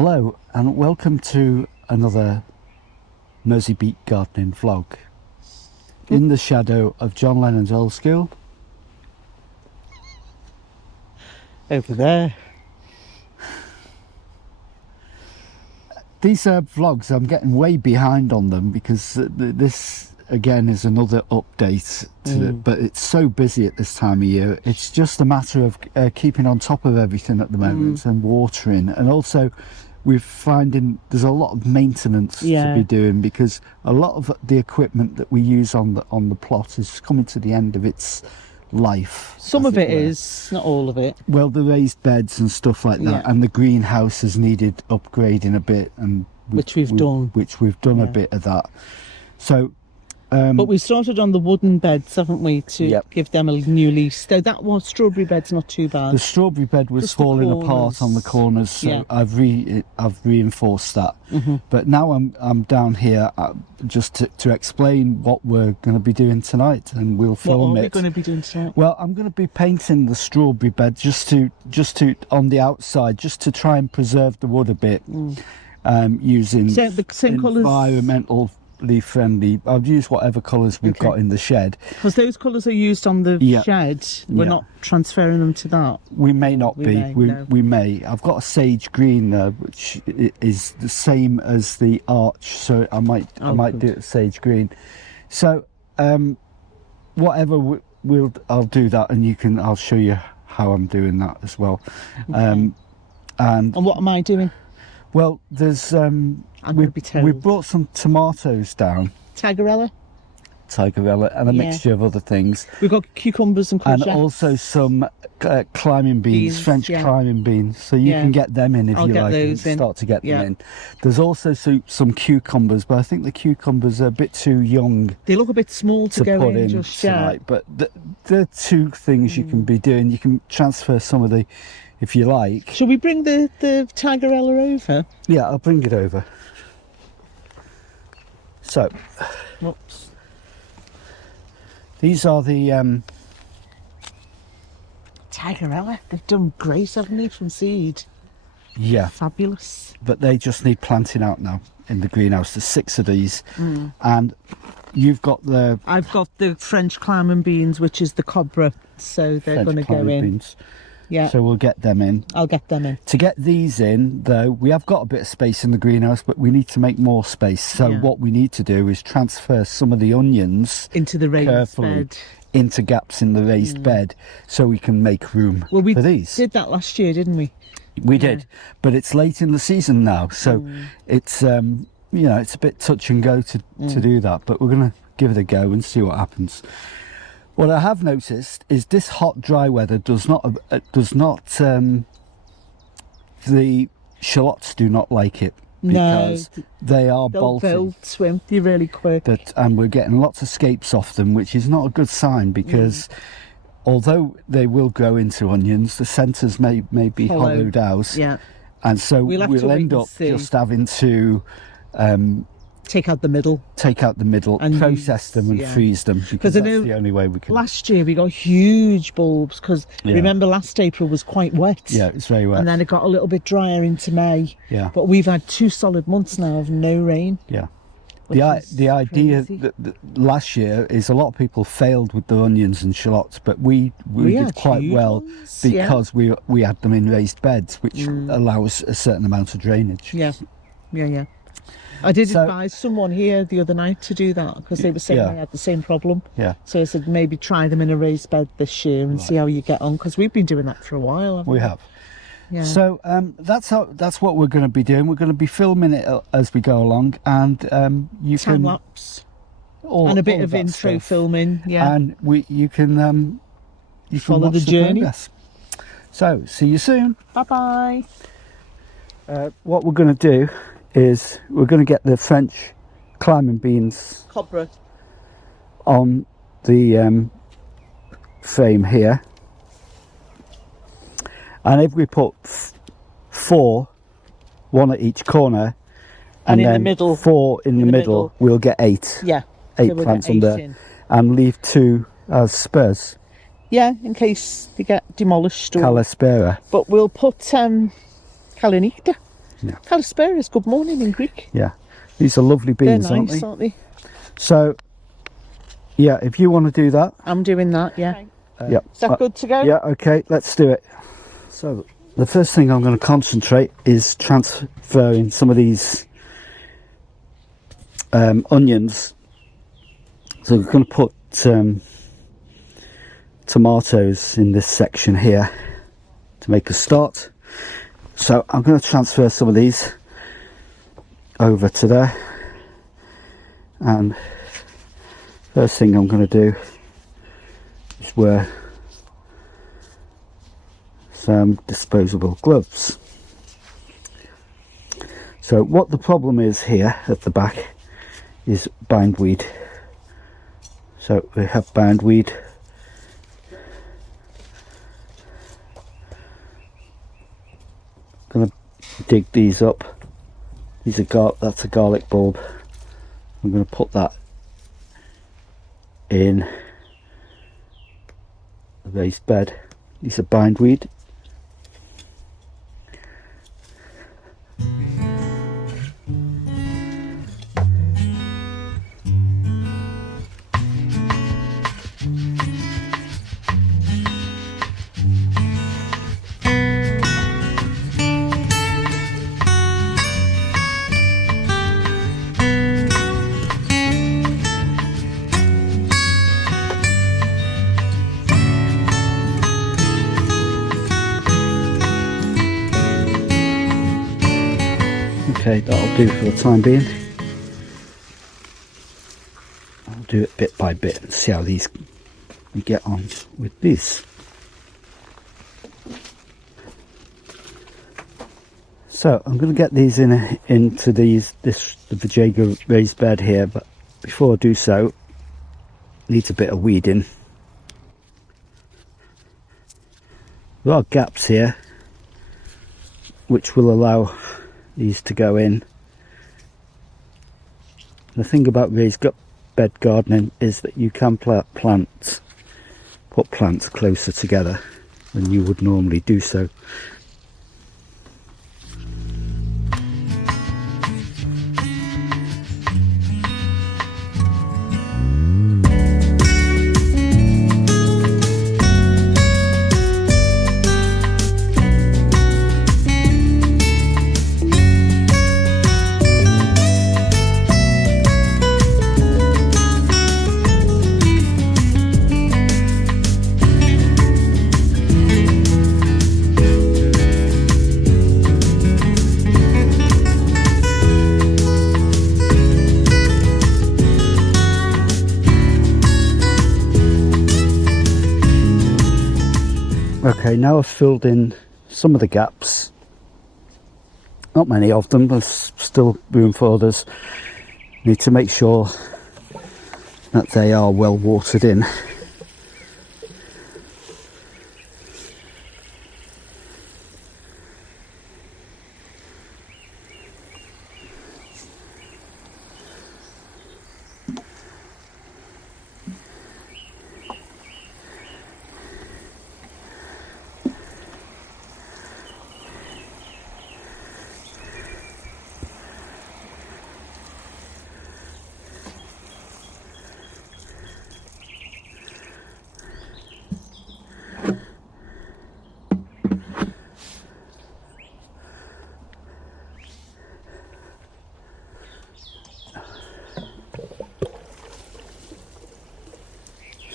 Hello and welcome to another Mersey Beat gardening vlog in the shadow of John Lennon's old school. Over there. These vlogs, I'm getting way behind on them because this again is another update but it's so busy at this time of year. It's just a matter of keeping on top of everything at the moment and watering, and also we're finding there's a lot of maintenance to be doing because a lot of the equipment that we use on the plot is coming to the end of its life. Some of it is, not all of it. Well, the raised beds and stuff like that, and the greenhouse has needed upgrading a bit, and which we've done a bit of that. So but we started on the wooden beds, haven't we, to give them a new lease. Though that was strawberry bed's not too bad. The strawberry bed was falling apart on the corners, so I've reinforced that. But now I'm down here just to explain what we're going to be doing tonight, and we'll film it. What are we going to be doing tonight? Well, I'm going to be painting the strawberry bed just to on the outside, just to try and preserve the wood a bit, using the same colours. Environmental friendly. I'll use whatever colours we've got in the shed, because those colours are used on the shed. We're not transferring them to that. We may not be. We may. I've got a sage green there, which is the same as the arch, so I might do it sage green. So whatever I'll do that, and I'll show you how I'm doing that as well. And what am I doing? Well, there's we brought some tomatoes down. Tigerella, and a mixture of other things. We've got cucumbers and courgettes. And also some climbing beans, French climbing beans. So you can get them in if you like, and start to get them in. There's also some cucumbers, but I think the cucumbers are a bit too young. They look a bit small to go put in just tonight. But there are two things you can be doing. You can transfer some of the, if you like. Shall we bring the Tigerella over? Yeah, I'll bring it over. So, whoops. These are the Tigerella. They've done great, haven't they, from seed? Yeah. Fabulous. But they just need planting out now in the greenhouse. There's 6 of these. And you've got I've got the French climbing beans, which is the cobra. So they're going to go in. Beans. Yeah. So we'll get them in. I'll get them in. To get these in, though, we have got a bit of space in the greenhouse, but we need to make more space. So what we need to do is transfer some of the onions into the raised bed, into gaps in the raised bed, so we can make room for these. We did that last year, didn't we? We did, but it's late in the season now, so it's it's a bit touch and go to do that. But we're going to give it a go and see what happens. What I have noticed is this hot, dry weather does not the shallots do not like it, because they are bolting. They'll swim really quick. And we're getting lots of scapes off them, which is not a good sign, because although they will grow into onions, the centres may be hollowed out. Yeah. And so we'll end up just having to take out the middle, and process them and freeze them, because that's the only way we can. Last year we got huge bulbs, because remember last April was quite wet. Yeah, it was very wet. And then it got a little bit drier into May. Yeah. But we've had 2 solid months now of no rain. Yeah. The idea that last year is a lot of people failed with their onions and shallots, but we did quite well because we had them in raised beds, which allows a certain amount of drainage. Yeah. I did advise someone here the other night to do that, because they were saying they had the same problem. Yeah. So I said maybe try them in a raised bed this year and see how you get on, because we've been doing that for a while. We have. Yeah. So that's what we're going to be doing. We're going to be filming it as we go along, and you time can lapse and a bit of intro filming. Yeah. And you can follow the journey. Progress. So see you soon. Bye bye. What we're going to do is we're going to get the French climbing beans cobra on the frame here, and if we put 4, 1 at each corner, and then in the middle, 4 in the middle, we'll get 8. Yeah, 8 plants under, and leave 2 as spurs. Yeah, in case they get demolished. Calaspera. But we'll put Calinita. Yeah. Kalispera is good morning in Greek. Yeah. These are lovely beans, They're nice, aren't they? So, yeah, if you want to do that. I'm doing that, yeah. Yeah. Is that good to go? Yeah, okay, let's do it. So, the first thing I'm going to concentrate is transferring some of these onions. So we're going to put tomatoes in this section here to make a start. So I'm going to transfer some of these over to there, and first thing I'm going to do is wear some disposable gloves. So what the problem is here at the back is bindweed. So we have bindweed. Gonna dig these up. These are that's a garlic bulb. I'm going to put that in the raised bed. These are bindweed. Okay, that'll do for the time being. I'll do it bit by bit and see how we get on with this. So I'm going to get these into the Vajayga raised bed here, but before I do so, needs a bit of weeding. There are gaps here which will allow these to go in. The thing about raised bed gardening is that you can put plants closer together than you would normally do so. Okay, now I've filled in some of the gaps, not many of them, there's still room for others. Need to make sure that they are well watered in.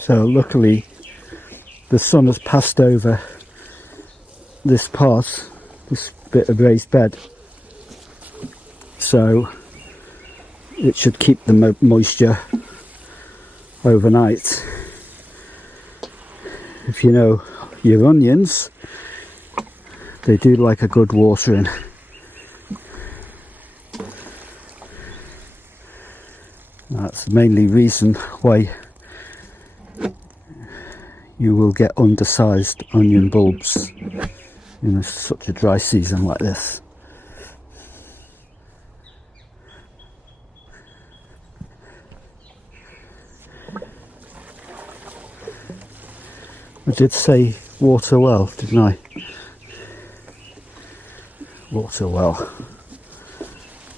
So luckily the sun has passed over this bit of raised bed, so it should keep the moisture overnight. If you know your onions, they do like a good watering. That's the mainly reason why you will get undersized onion bulbs in such a dry season like this. I did say water well, didn't I? Water well.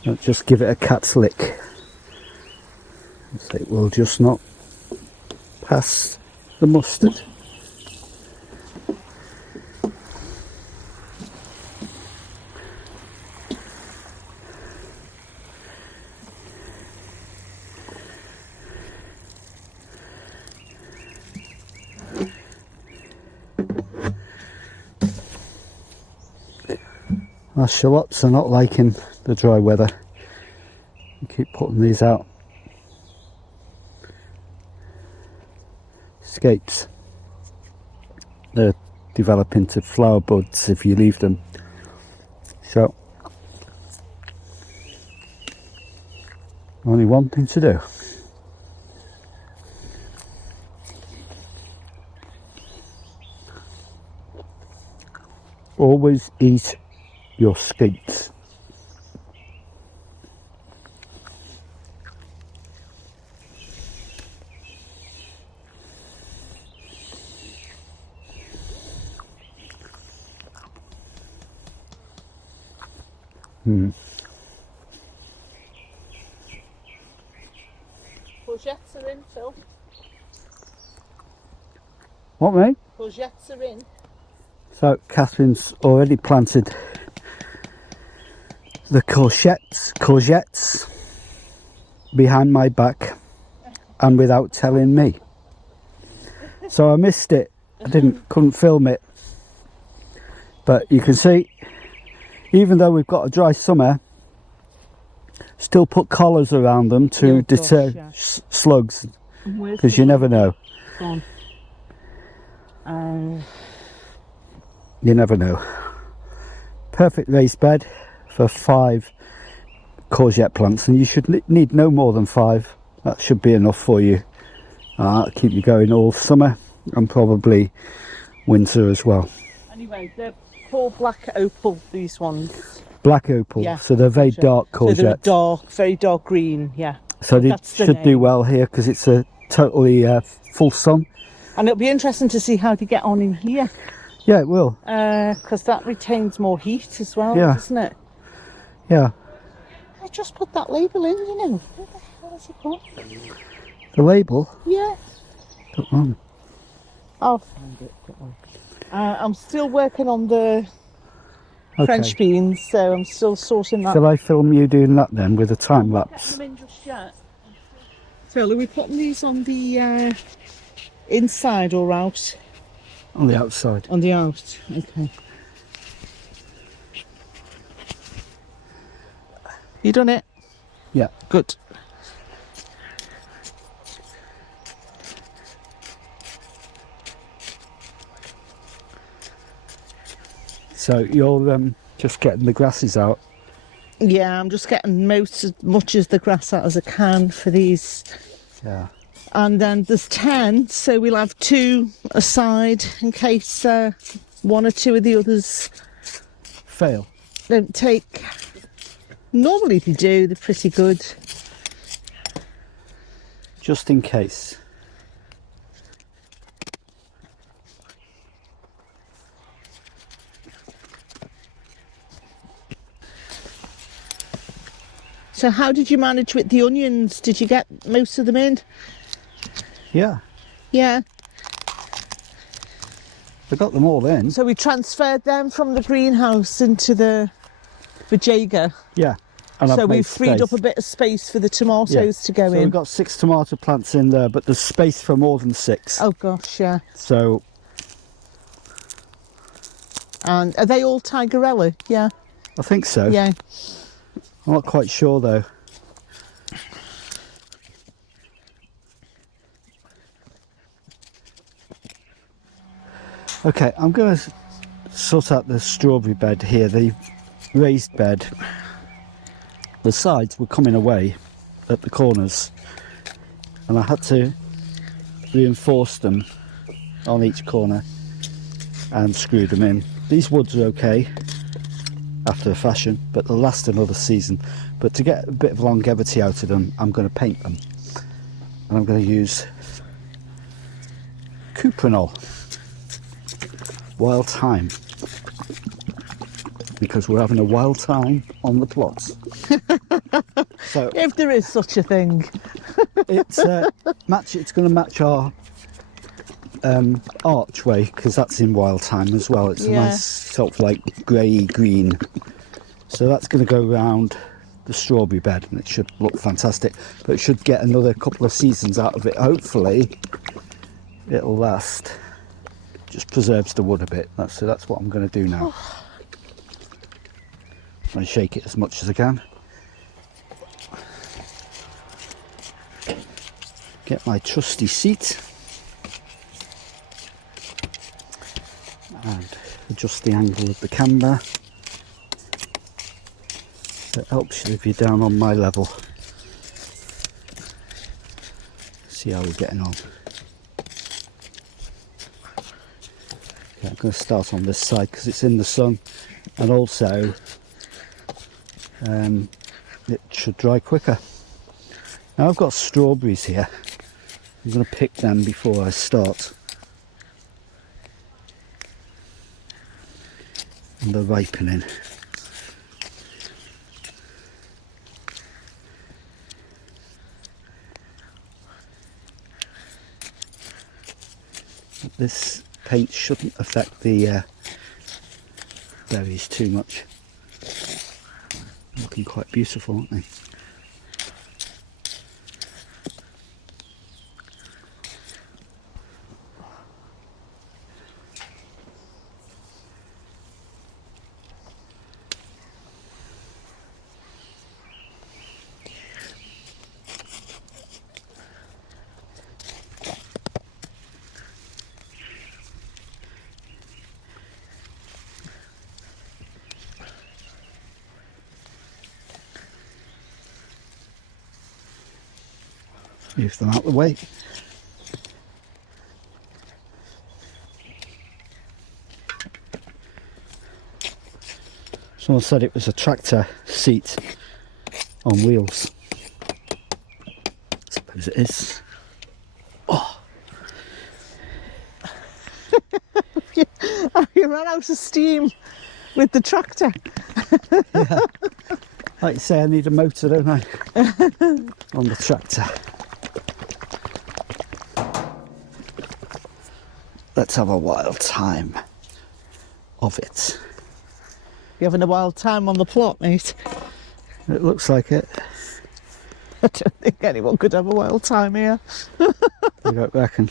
Don't just give it a cat's lick. It will just not pass the mustard. Our shallots are not liking the dry weather. We keep putting these out. Scapes. They're develop into flower buds if you leave them. So, only one thing to do. Always eat your scapes. Courgettes are in, Phil. What, mate? Courgettes are in. So Catherine's already planted the courgettes behind my back and without telling me. So I missed it. I couldn't film it. But you can see, even though we've got a dry summer, still put collars around them to deter slugs, because you never know. You never know. Perfect raised bed for 5 courgette plants, and you should need no more than 5. That should be enough for you. Keep you going all summer and probably winter as well. Anyway, they're called black opal, these ones. Black opal, yeah, so they're very dark courgettes. So they're very dark green, yeah. So they should do well here because it's a totally full sun. And it'll be interesting to see how they get on in here. Yeah, it will. Because that retains more heat as well, doesn't it? Yeah. I just put that label in, you know. What the hell is it called? The label? Yeah. Don't know. I'll find it. I'm still working on the French beans, so I'm still sorting that. Shall I film you doing that then with a time lapse? Phil, are we putting these on the inside or out? On the outside. On the out, okay. You done it? Yeah. Good. So you're just getting the grasses out? Yeah, I'm just getting as much as the grass out as I can for these. Yeah. And then there's 10, so we'll have 2 aside in case 1 or 2 of the others fail. Don't take. Normally they do, they're pretty good. Just in case. So how did you manage with the onions? Did you get most of them in? Yeah. Yeah. I got them all in. So we transferred them from the greenhouse into the Jager. Yeah. And so we've freed up a bit of space for the tomatoes to go in. So we've got 6 tomato plants in there, but there's space for more than 6. Oh gosh, yeah. So. And are they all Tigerella? Yeah. I think so. Yeah. I'm not quite sure though. Okay, I'm going to sort out the strawberry bed here, the raised bed. The sides were coming away at the corners and I had to reinforce them on each corner and screw them in. These woods are okay after a fashion, but they'll last another season. But to get a bit of longevity out of them, I'm going to paint them. And I'm going to use Cuprinol Wild Thyme. because we're having a wild time on the plots. So If there is such a thing. it's going to match our archway, because that's in wild time as well. It's a nice sort of like grey green. So that's going to go around the strawberry bed and it should look fantastic. But it should get another couple of seasons out of it. Hopefully it'll last. Just preserves the wood a bit. So that's what I'm going to do now. And shake it as much as I can. Get my trusty seat and adjust the angle of the camera. It helps you if you're down on my level. See how we're getting on. Okay, I'm going to start on this side because it's in the sun, and also it should dry quicker. Now I've got strawberries here. I'm going to pick them before I start. And they're ripening. This paint shouldn't affect the berries too much. Looking quite beautiful, aren't they? Move them out of the way. Someone said it was a tractor seat on wheels. I suppose it is. Oh. You ran out of steam with the tractor. Yeah. Like you say, I need a motor, don't I? On the tractor. Let's have a wild time of it. You're having a wild time on the plot, mate. It looks like it. I don't think anyone could have a wild time here. You don't reckon?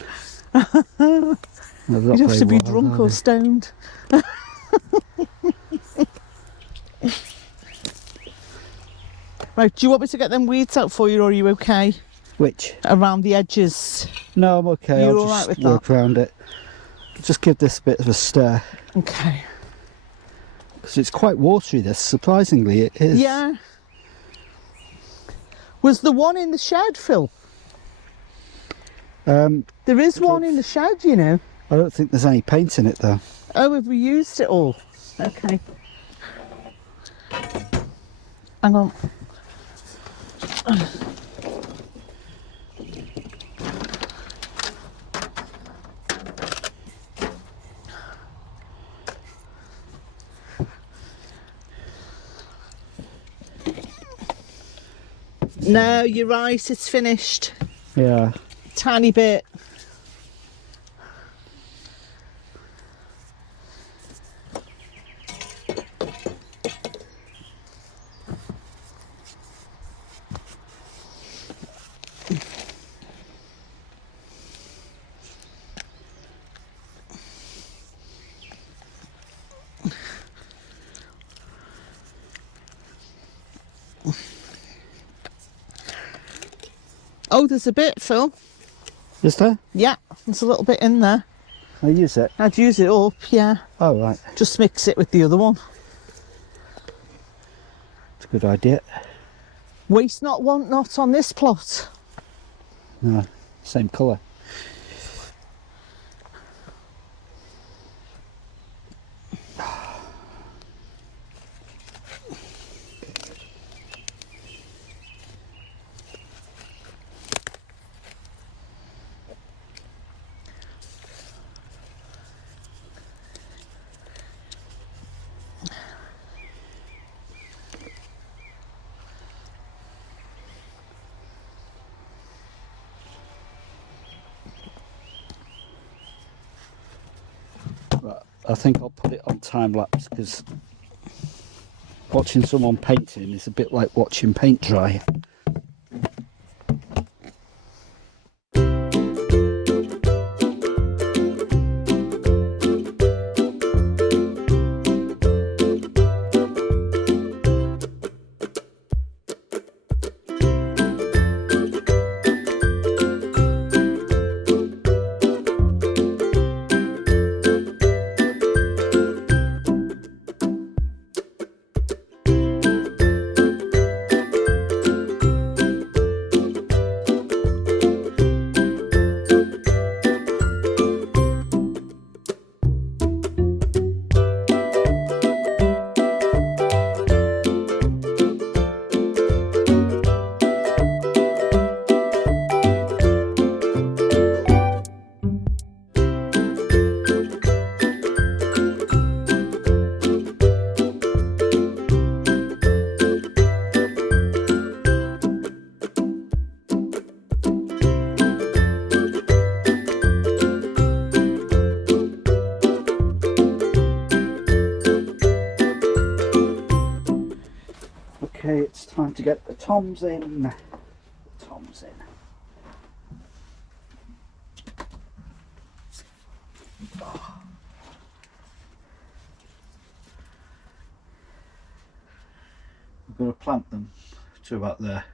You'd have to be drunk or stoned. Right, do you want me to get them weeds out for you, or are you okay? Which? Around the edges. No, I'm okay. You're I'll all just right with work that? around it. Just give this a bit of a stir. Okay. Because it's quite watery, this. Surprisingly, it is. Yeah. Was the one in the shed, Phil? There is one in the shed, you know. I don't think there's any paint in it, though. Oh, have we used it all? Okay. Hang on. No, you're right, it's finished. Yeah. Tiny bit. Oh, there's a bit, Phil. Is there? Yeah, there's a little bit in there. I use it. I'd use it up, yeah. Oh, right. Just mix it with the other one. It's a good idea. Waste not, want not on this plot. No, same colour. I think I'll put it on time lapse because watching someone painting is a bit like watching paint dry. Okay, it's time to get the toms in. Toms in. Oh. We've got to plant them to about there.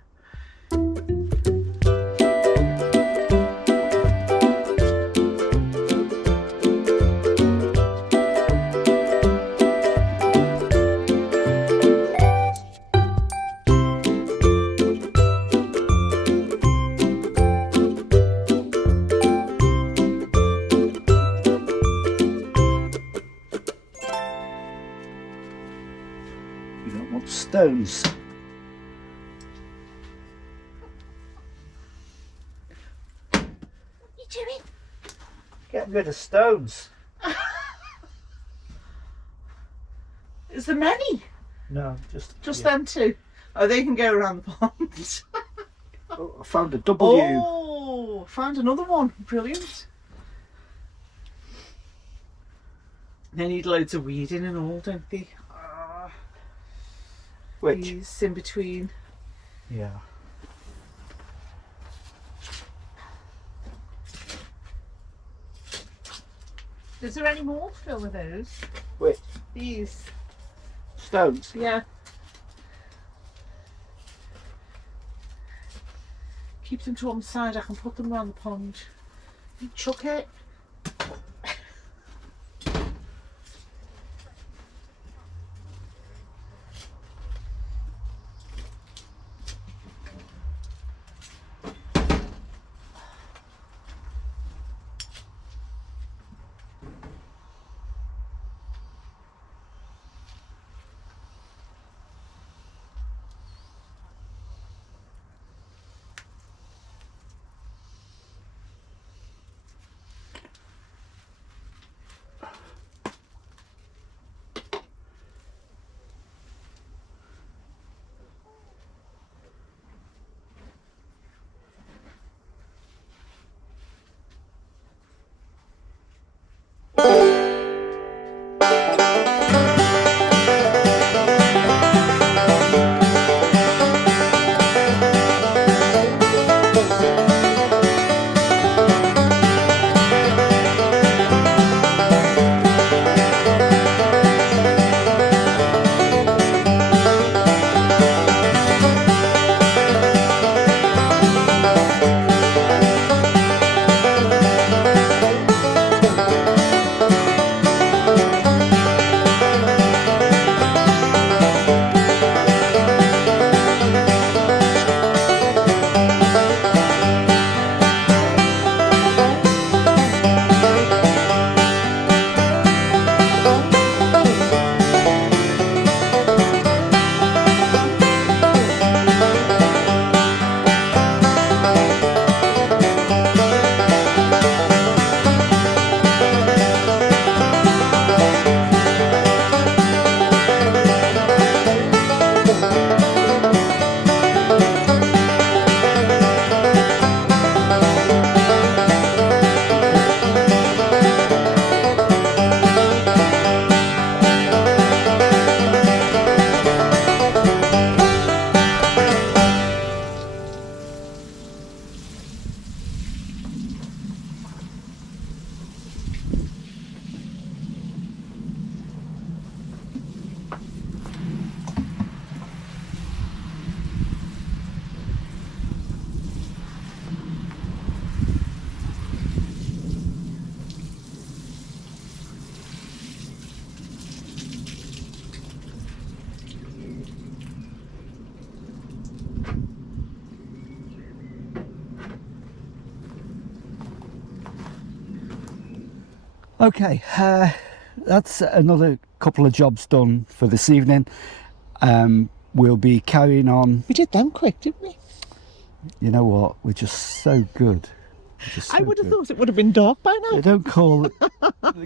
You don't want stones. What are you doing? Getting rid of stones. Is there many? No, just them two. Oh, they can go around the pond. Oh, I found a W. Oh, found another one. Brilliant. They need loads of weeding and all, don't they? Which? These in between. Yeah. Is there any more to fill with those? Which? These. Stones? Yeah. Keep them to one side, I can put them around the pond. You chuck it. Okay, that's another couple of jobs done for this evening. We'll be carrying on. We did them quick, didn't we? You know what? We're just so good. I would have thought it would have been dark by now. They don't call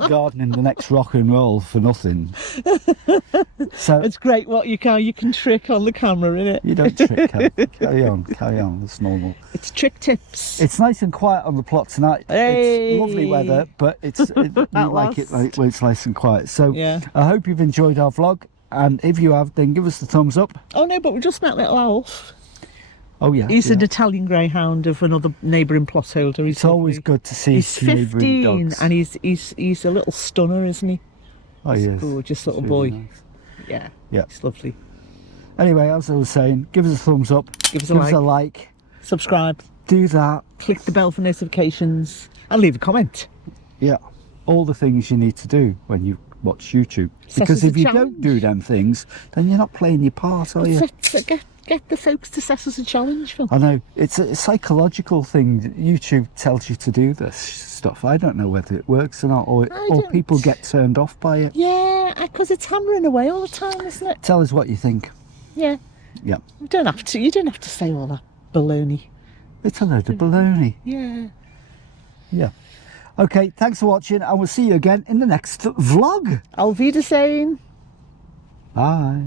gardening the next rock and roll for nothing. So it's great what you can trick on the camera, innit? You don't trick. Carry on. That's normal. It's trick tips. It's nice and quiet on the plot tonight. Hey. It's lovely weather, but we like it when it's nice and quiet. So yeah. I hope you've enjoyed our vlog, and if you have, then give us the thumbs up. Oh no, but we just met little Alf. Oh yeah, he's an Italian greyhound of another neighbouring plot holder. It's always good to see. He's 15 and he's a little stunner, isn't he? Oh yes, gorgeous little boy. Nice. Yeah, it's lovely. Anyway, as I was saying, give us a thumbs up, give us a like, subscribe, do that, click the bell for notifications, and leave a comment. Yeah, all the things you need to do when you watch YouTube. Because if you don't do them things, then you're not playing your part, are you? Get the folks to set us a challenge, Phil. I know, it's a psychological thing. YouTube tells you to do this stuff. I don't know whether it works or not, or people get turned off by it. Yeah, because it's hammering away all the time, isn't it? Tell us what you think. Yeah. Yeah. You don't have to say all that baloney. It's a load of baloney. Yeah. Yeah. Okay, thanks for watching, and we'll see you again in the next vlog. Auf Wiedersehen. Bye.